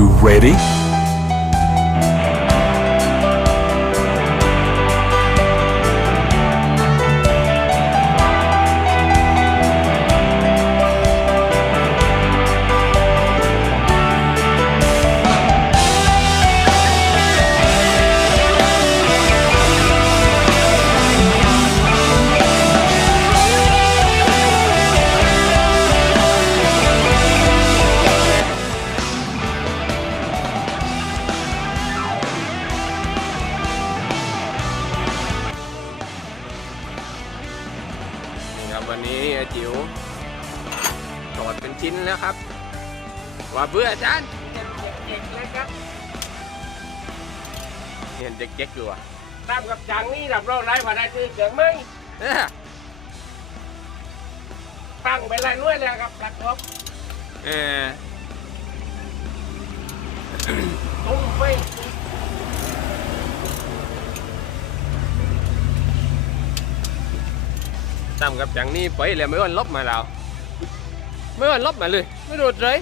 you ready? วันนี้อาจิ๋วถอดเป็นชิ้นแล้วครับ ว่าเบื่ออาจารย์เก่งเลยครับเห็นเจ๊กๆอยู่อะตามกับจังนี่รับรองได้ว่าได้ซื้อเกิดไหมเอ้อตั้งไปเลยด้วยเลยครับหลักครบเออ ตุ้มไปตามกับจังนี่ไปแล้วไม่วันลบมาแล้วไม่วันลบมาเลย ไม่โดดเลย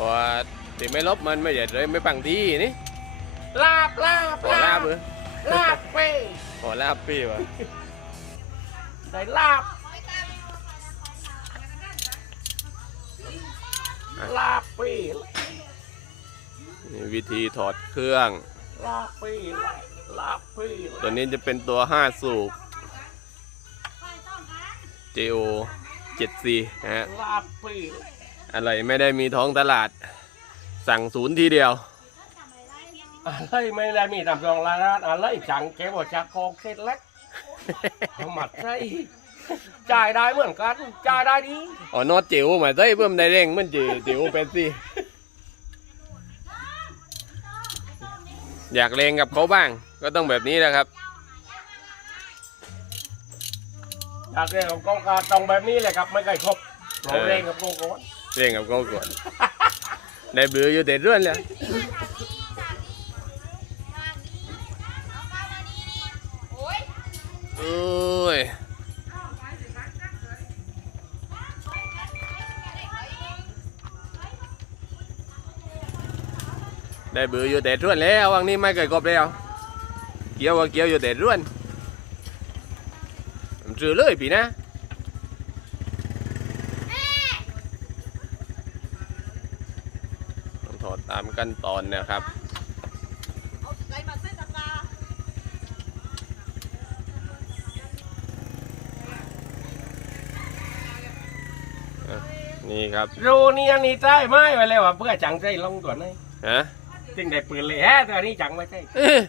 ว่าที่ไม่ลบมันไม่เด็ดเลยไม่ปังดีนี่ลาบลาบขอลาบเลยลาบไปขอลาบพี่วะได้ลาบลาบปี นี่วิธีถอดเครื่อง ลาบปีลาบปีตัวนี้จะเป็นตัว 5 สูบ JO 7C นะฮะ ลาบปีอะไรไม่ได้มีท้องตลาด สั่งศูนย์ทีเดียว อะไรไม่ได้มีตามรองร้านอะไรจังแกบอกจะโกงเสร็จแล้วเอาหมัดใส่จ่ายได้เหมือนกันจ่ายได้ดี อ๋อนอตจิ๋วมาใส่เพิ่มได้เร่งมันจิ๋วจิ๋วเป็นสิ อยากเลงกับเขาบ้าง ก็ต้องแบบนี้นะครับอยากเรียนของกองการตรงแบบนี้เลยครับไม่เคยครบเราเรียนกับกองกอนเร่งกับเขาก่อนได้เบื่ออยู่แต่เรื่อนเลยโอ้ย ได้เบื่ออยู่แต่เรื่อนแล้ววังนี้ไม่เคยกบแล้ว เกี่ยวว่าเกี่ยวอยู่แต่เรื่อนผมซื้อเลยปีนะต้องถอดตามขั้นตอนนะครับนี่ครับรูนี่อันนี้ใช่ไหมไปเลยว่าเพื่อจังใจลงตัวนี้ฮะ จึงได้ปืนเลยฮะตัวนี้จังไม่ใช่เอ๊ะ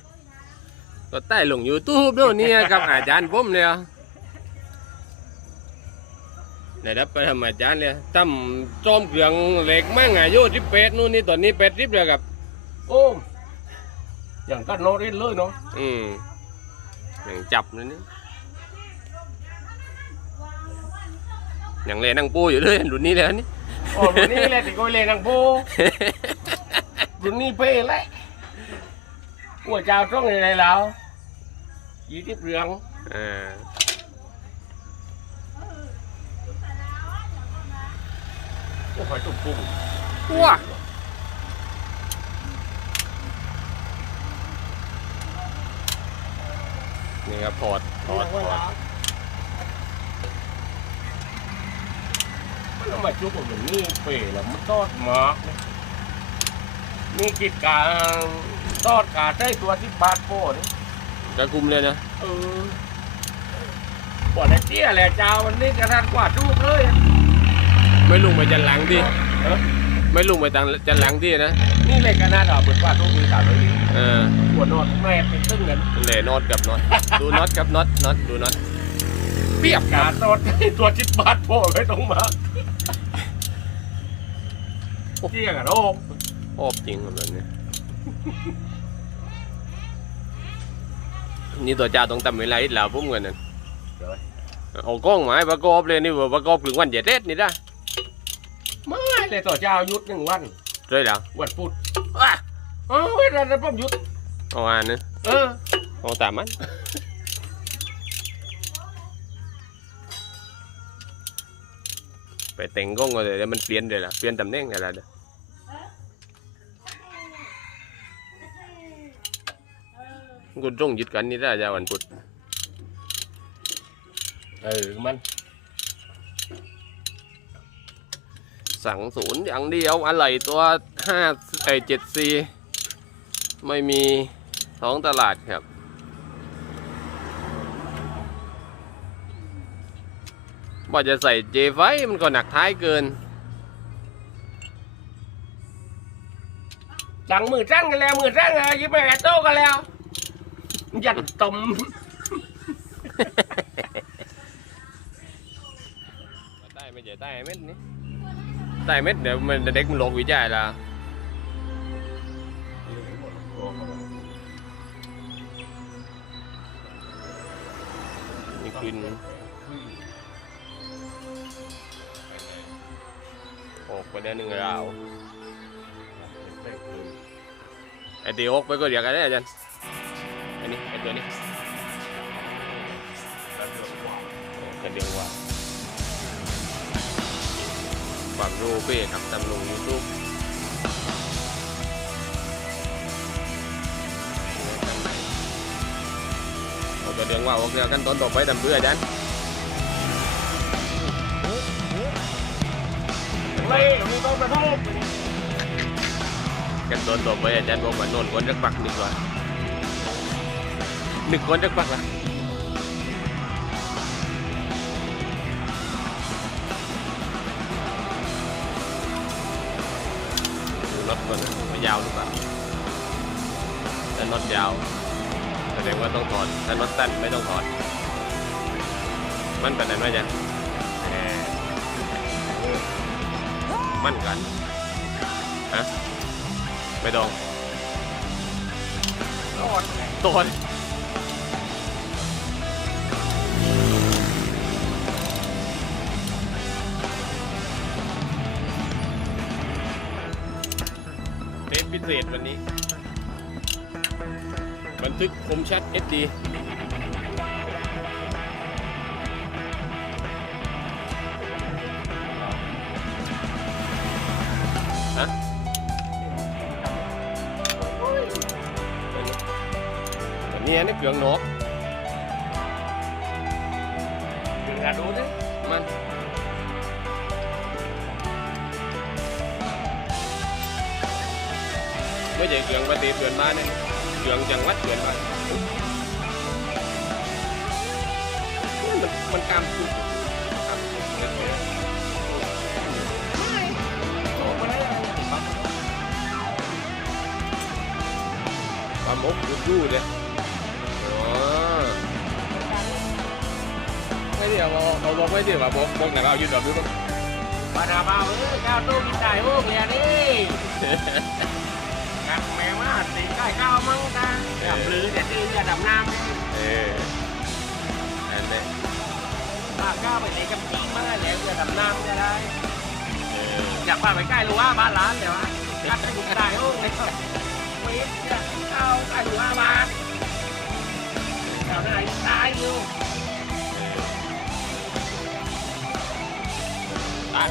ก็ใต้ลงยูทูบด้วยเนี่ยกับอาจารย์ผมเนี่ยได้รับไปทำอาจารย์เลยทำจอมเครื่องเหล็กมั่งอายุที่เป็ดนู่นนี่ตอนนี้เป็ดริบเลยครับ โอ้มอย่างก็โนรินเลยเนาะอืมอย่างจับเลยนี่อย่างเลยนั่งปูอยู่เลยรุ่นนี้เลยนี่โอ้รุ่นนี้เลยติโกยเลยนังโบ รุ่นนี้เป้แหละหัวเจ้าต้องอะไรแล้วยี่สิบเรืองอ่าโอ้ยตุ่มปุ้งว้านี่ครับถอดถอดถอดมันเอามาจุกกับรุ่นนี้เป้แล้วมันทอดหมากเลย มีกิจการทอดขาดได้ตัวที่บาทโป้นี่กระคุมเลยนะเออบ่ได้เตี้ยแหละเจ้าวันนี้กระทันกว่าทุกเลยไม่ลุงไปจันหลังดิเออไม่ลุงไปจันจันหลังดินะนี่เลยกระนาดอกเปิดกว่าทุกมีสามเลยเออปวดนอนแม่เป็นตึ้งกันเหล่น็อตกับน็อตดูน็อตกับน็อตน็อตดูน็อตเปียบการนอนตัวจิตบาทโป้ไม่ต้องมาเตี้ยกันโอ้ ชอบจริงแบบนี้นี่ตัวจ่าต้องทำเวลาอีกแล้วผมเงินนั่นเอากล้องมาให้ประกอบเลยนี่ประกอบถึงวันเจ็ดเด็ดนี่นะไม่เลยตัวเจ้ายุดหนึ่งวันใช่หรอวันพุธอ้าวเออนั่นผมยุดเอาอ่านนะเออเอาตามมันไปแต่งกล้องก็เลยมันเปลี่ยนเลยล่ะเปลี่ยนตำแหน่งอะไรเด้ กูต้องยึดกันนี่ได้จะวันพุธเออมันสั่งศูนย์อย่างเดียวอะไรตัวห้าไอเจ็ดซีไม่มีท้องตลาดครับ ว่าจะใส่เจไฟมันก็หนักท้ายเกินสั่งมือจ้างกันแล้วมือจ้างอะยิบไปแอตโต้กันแล้ว ยันตมได้ไม่ใช่ได้เม็ดนี้ได้เม็ดเดี๋ยวมันเด็กมันลงวิจัยละนี่คืนออกไปได้หนึ่งราวไอเดียวออกไปก็เรียกกันได้อาจารย์ อันนี้ไอตัวนี้กันเดียวว่าความรู้เป้ครับตำลงยูทูบเอาตัวเดืองว่าโอเคกันตอนต่อไปทำเพื่ออาจารย์เลยมีต้องกระทบกันตอนต่อไปอาจารย์บอกว่าโนนคนจักปักหนึ่งก่อน หนึ่งคนจักปักละดูรถก่อนนะไม่ยาวหรือเปล่าถ้ารถยาวแสดงว่าต้องถอดถ้ารถสั้นไม่ต้องถอด มันเป็นอะไรไหมจ๊ะแหมมั่นกันฮะไม่ต้องโดน ตัวเทปพิเศษวันนี้ บันทึกคมชัด SD ฮะอันนี้นี่เกลืองนกถึงกระ ไม่ใช่เกืองประเทศเพื่อนบ้านนี่เกืองจังหวัดเพื่อนบ้านมันมันกามคุกกามคุกเล็อ้มาได้ยังปลาหมกดูดูเลยอ๋อไม่เดี๋ยวเราเราบอกไม่เดี๋ยวว่าบอกบอกไหนเราอยืนแบบนี้บ้างปาดาบ้าเออข้าวต้มกินไก่โอ้เมียนี่ ตีไก่ข้าวมั่งตาดับลือแต่ตีจะดับน้ำเอออันนี้ป้าข้าวไปตีกับจีมาแล้วจะดับน้ำจะได้เอออยากป้าไปใกล้รู้ว่าบ้านร้านเดี๋ยวกัดไปกินไก่โอ้ไม่ต้องเวทจะเอาไก่รู้ว่าบ้านแถวไหนตายอยู่ตาย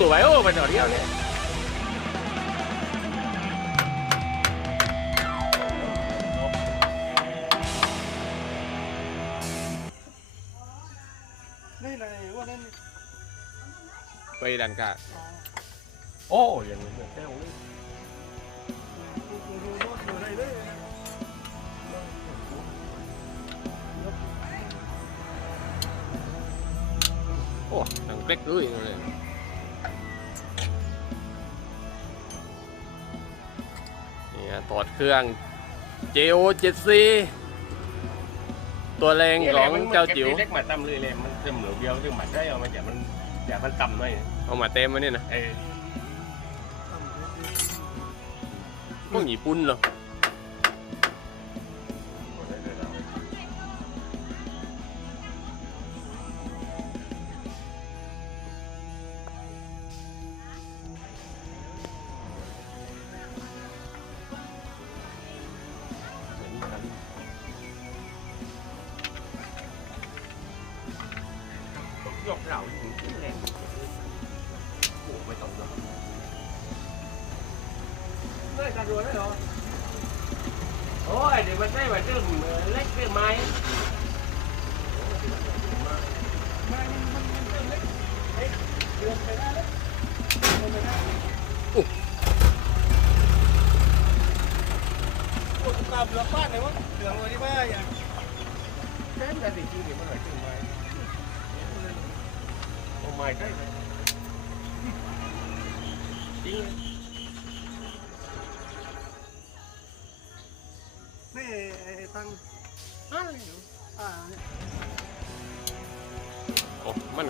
สวยโอ้ไปต่อเที่ยวเนี่ยนี่เลยว่านั่นไปดันกาโอ้ยังเหมือนเจ้าเลยดูดูดูรถอยู่ไหนเลยโอ้ดังเป๊กเลยเลย ถอดเครื่อง JO 7C ตัวแรงของเจ้าจิ๋วเล็กมาต่ำเลยเลยมันเต็มเหลือเดียวซึ่งมันได้เอามาจากมันจากมันต่ำหน่อยเอามาเต็มมาเนี่ยนะเออพวกญี่ปุ่นเหรอ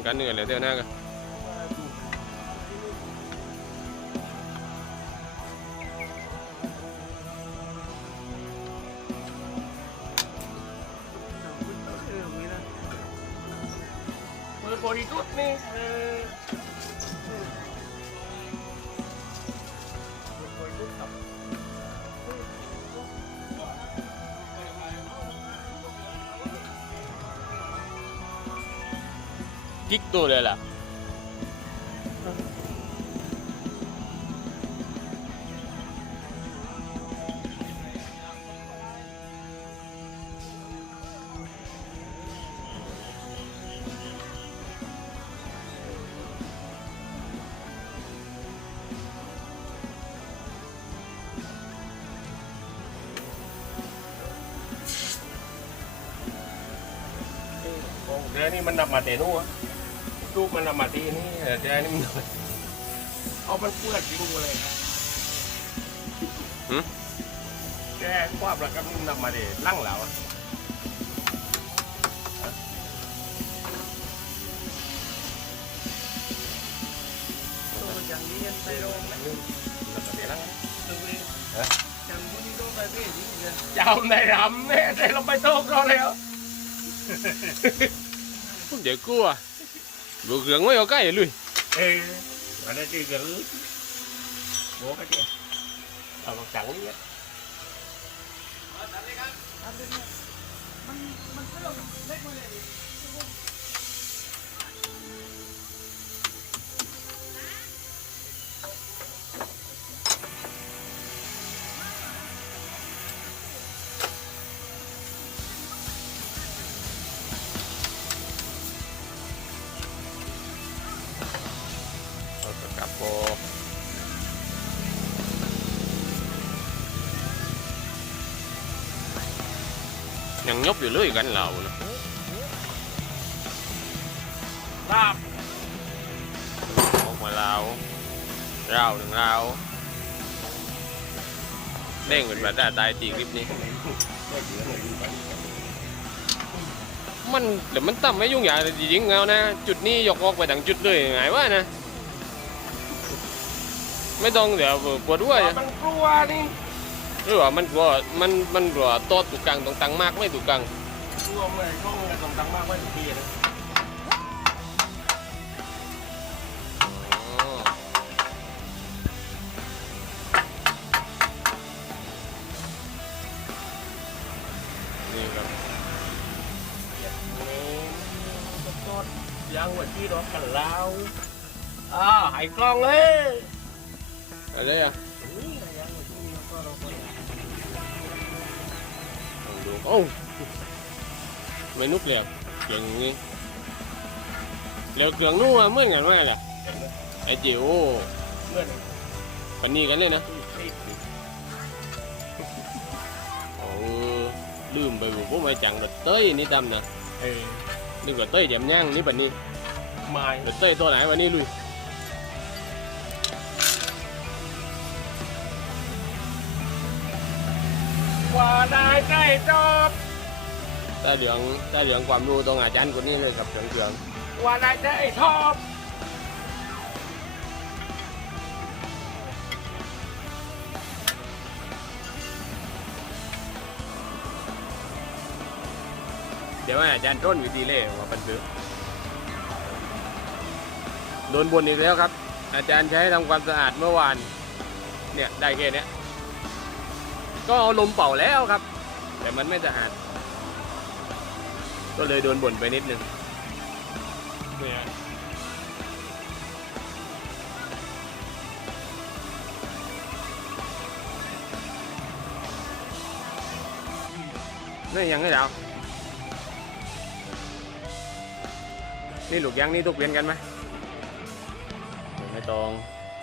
กันเหนื่อยเลยเดี๋ยวหน้ากันเอออย่านี้นะเปิดบริสุทธิ์นี่ กิ๊กตัวเลยล่ะโอ้เดี๋ยวนี้มันนำมาแต่นู้นลูกมันมาทีนี่เดี๋ยวนี้มันเอามันเปื้อนจริงเลยแกความรักกับมันำมาเดี๋ยวลั่งแล้วอะตัวอย่างนี้ยันไปโรงนะนำมาเดี๋ยวลั่งตัวเองจำคนนี้โดนไปเพ่จริงเลยจำในรำเนี่ยแต่เราไปโต๊ะเราเลยอะเดี๋ยวกลัว ดูเครื่องไม่เอาใกล้เลยเออมันได้ตีกันโบ้ก็เจ๊เอาจังนี่มันมันเรื่องเล็กมาเลย ยังยบอยู่เลยกันเรานะทราบออกมาเราเราหนึ่งเราเด้งเป็นแบบได้ตายตีคลิปนี้ไม่เยอะเลยอยู่ไปมันเดี๋ยวมันต่ำไม่ยุ่งยากเลยจริงๆเอานะ จุดนี้ยกออกไปดังจุดเลยไงวะนะ ไม่ต้องเดี๋ยวปวดหัวมันกลัวนี่ห รือว่ามันกลัวมันมันกลัวโตดถูกกลางตรงตังมากไม่ถูกกลางกลัวเลยช่วงนี้ต้องตังมากไว้ทุกทีนะอ๋อนี่ครับนี่ก็ยังหัวที่รถกันแล้วอ่าหายกล้องเลยอะไรอะ โอ้าไม่นุกเลยเครื่องนี้แล้วเครื่องนู้นอะเหมือนกันไหมล่ะไอจิ๋วเมื่อไหร่ปันนี้กันเลยนะที่ที่โอ้ลืมไปบุพวกมาจังรถเต้ยนี่ดำนะเออนี่ก็เต้ยแจ่มย่างนี่ปันนี้ไม้รถเต้ยตัวไหนวันนี้ลุย กว่าได้ใกล้จบตาเหลืองตาเหลืองความรู้ตรงอาจารย์คนนี้เลยครับเครื่องเครื่องกว่าได้ได้ชอบเดี๋ยวให้อาจารย์ต้นวิธีเล่ว่าปันซื้อโดนบนอีกแล้วครับ อาจารย์ใช้ทำความสะอาดเมื่อวาน เนี่ยได้แค่เนี้ย ก็เอาลมเป่าแล้วครับ แต่มันไม่สะอาด ก็เลยโดนบ่นไปนิดนึงเนี่ยนี่ยังไงเจ้านี่ลูกยังนี่ทุกเวียนกันไหม ไม่ตรง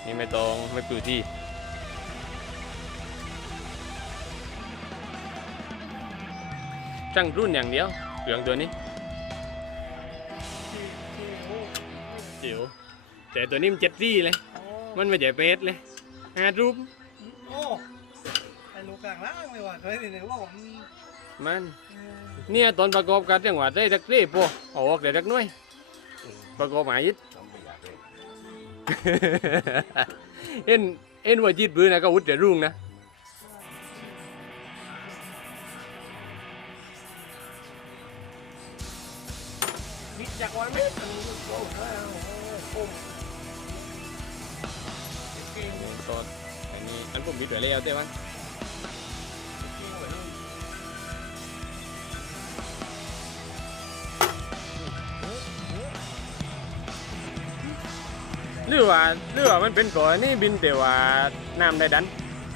นี่ไม่ตรง ไม่ปลิวที่ จังรุ่นอย่างเดียวเหลืองตัวนี้จิ๋วแต่ตัวนี้มันเจ็ดซี่เลย มันไม่ใช่เปสเลยหารูปโอ้ไอ้ลูกกลางล่างเลยว่ะเคยเห็นว่ามมันเออเนี่ยตอนประกอบกันจังหวะได้ดักเร่ปะเอออกแต่ดักน้อยประกอบหมายยิดเอ็นเอ็นว่าจิตปืนนะก็วุดแต่รุ่งนะ ว่าน้ำได้ดัน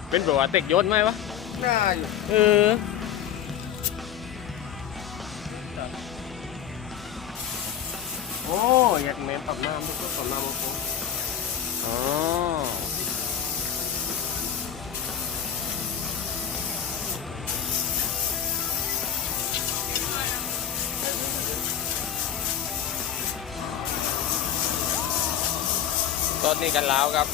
เป็นตัวว่าเต็กโยนไหมวะน่าอยู่เออ โอ้อยากเมนปรับน้ำทุกคนปรับน้ำโอ้โห อ๋อ ตอนนี้กันแล้วครับ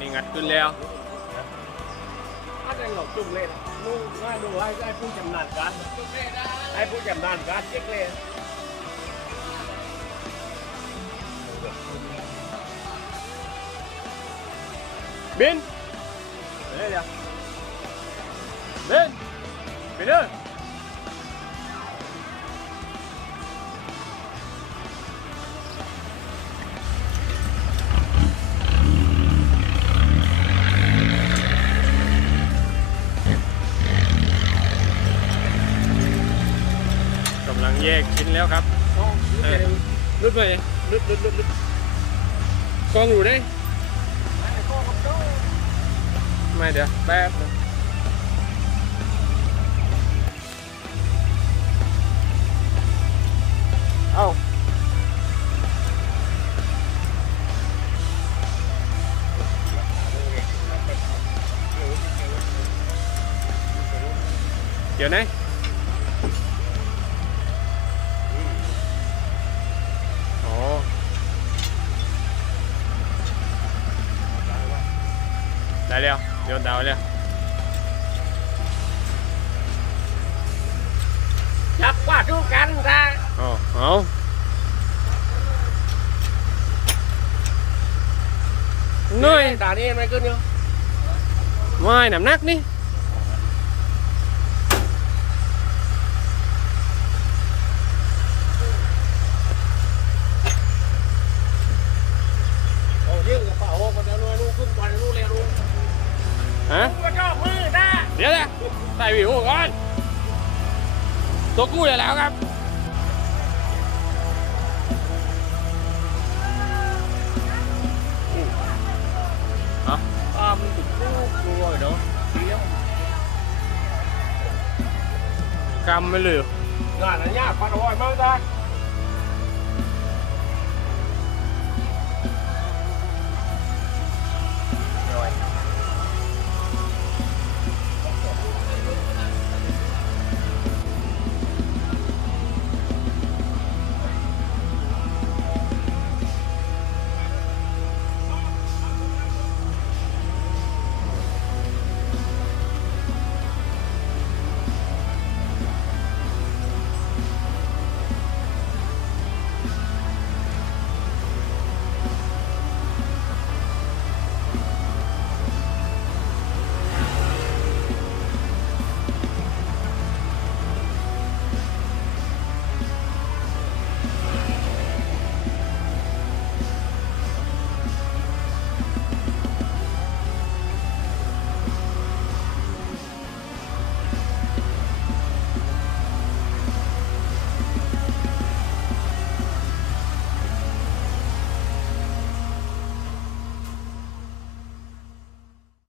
นี่งัดขึ้นแล้วอาจจะหลบจุ่มเลยนู่นว่าดูให้ไอ้ผู้จำนาญการไอ้ผู้จำนาญการเช็คเลยบินเฮ้ยเดี๋ยวบินบินเด้อ แล้วครับโอ้เออลุดไปลุดลุดลุดลุดกองอยู่ได้ไอ้โก้กับโจ้ไม่เดี๋ยวแป๊บนึงเอ้าเดี๋ยวนะ ได้แล้วโยนดาวแล้วจับว่าทุกกันได้ อ๋อเอาเงย ด่านี่มันขึ้นอยู่ ไม่น้ำหนักนี่ โอ้ยื่นกระเป๋ามันจะรวยลูกขึ้นไปลูกเร็วลูก ฮะ ก็ชอบมือได้ เดี๋ยวนะใส่ วิวก่อนตัวกู้ได้แล้วครับอ่ามันติดลูกรวยเนาะเดียวกำไม่เหลืองานอันยากพันหอยมากได้